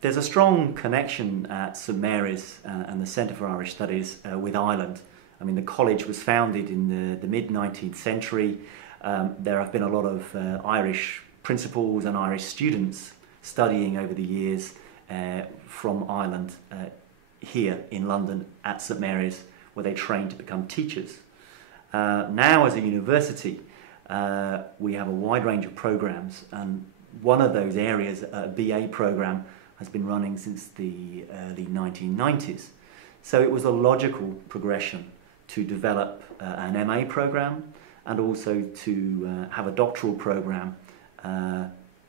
There's a strong connection at St Mary's and the Centre for Irish Studies with Ireland. I mean, the college was founded in the mid-19th century. There have been a lot of Irish principals and Irish students studying over the years from Ireland here in London at St Mary's, where they trained to become teachers. Now, as a university, we have a wide range of programs, and one of those areas, a BA program, has been running since the early 1990s. So it was a logical progression to develop an MA program and also to have a doctoral program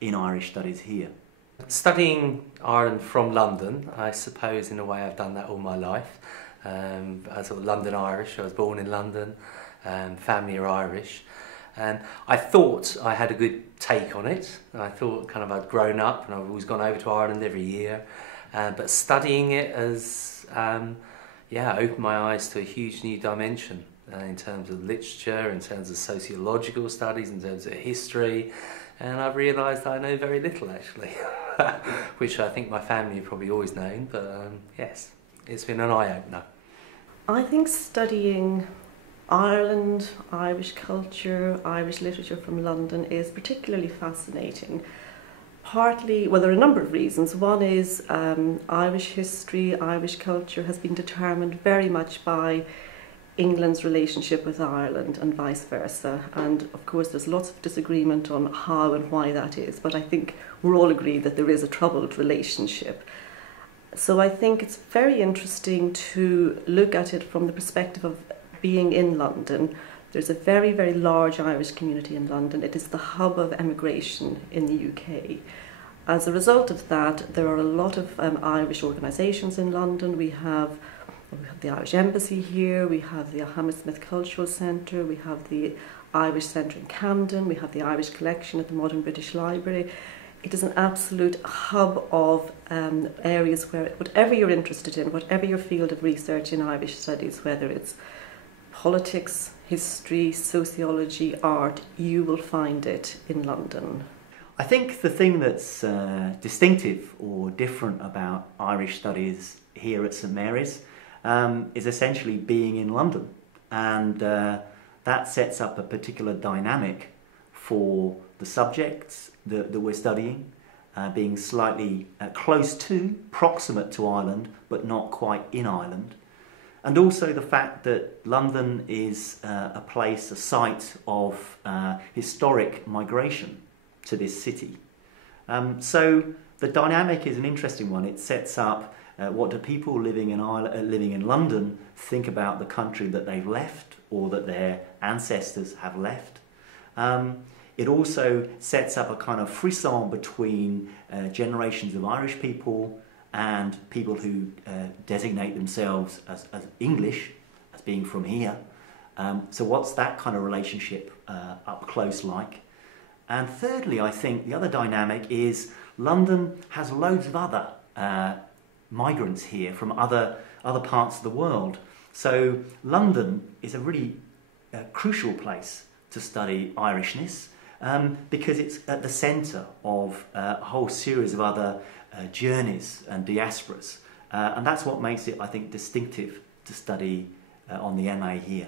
in Irish studies here. Studying Ireland from London, I suppose in a way I've done that all my life. I'm sort of London Irish. I was born in London, family are Irish. And I thought I had a good take on it. I thought kind of I'd grown up and I've always gone over to Ireland every year. But studying it has opened my eyes to a huge new dimension in terms of literature, in terms of sociological studies, in terms of history. And I've realised I know very little actually, which I think my family have probably always known. But yes, it's been an eye-opener. I think studying Ireland, Irish culture, Irish literature from London is particularly fascinating. Partly, well, there are a number of reasons. One is Irish history, Irish culture has been determined very much by England's relationship with Ireland and vice versa. And of course there's lots of disagreement on how and why that is, but I think we're all agreed that there is a troubled relationship. So I think it's very interesting to look at it from the perspective of being in London. There's a very, very large Irish community in London. It is the hub of emigration in the UK. As a result of that, there are a lot of Irish organisations in London. We have the Irish Embassy here, we have the Hammersmith Cultural Centre, we have the Irish Centre in Camden, we have the Irish Collection at the Modern British Library. It is an absolute hub of areas where whatever you're interested in, whatever your field of research in Irish studies, whether it's politics, history, sociology, art, you will find it in London. I think the thing that's distinctive or different about Irish studies here at St Mary's is essentially being in London, and that sets up a particular dynamic for the subjects that we're studying, being slightly close to, proximate to Ireland, but not quite in Ireland. And also the fact that London is a place, a site of historic migration to this city. So the dynamic is an interesting one. It sets up what do people living in London think about the country that they've left or that their ancestors have left. It also sets up a kind of frisson between generations of Irish people and people who designate themselves as English, as being from here. So what's that kind of relationship up close like? And thirdly, I think the other dynamic is London has loads of other migrants here from other parts of the world. So London is a really crucial place to study Irishness because it's at the centre of a whole series of other journeys and diasporas, and that's what makes it, I think, distinctive to study on the MA here.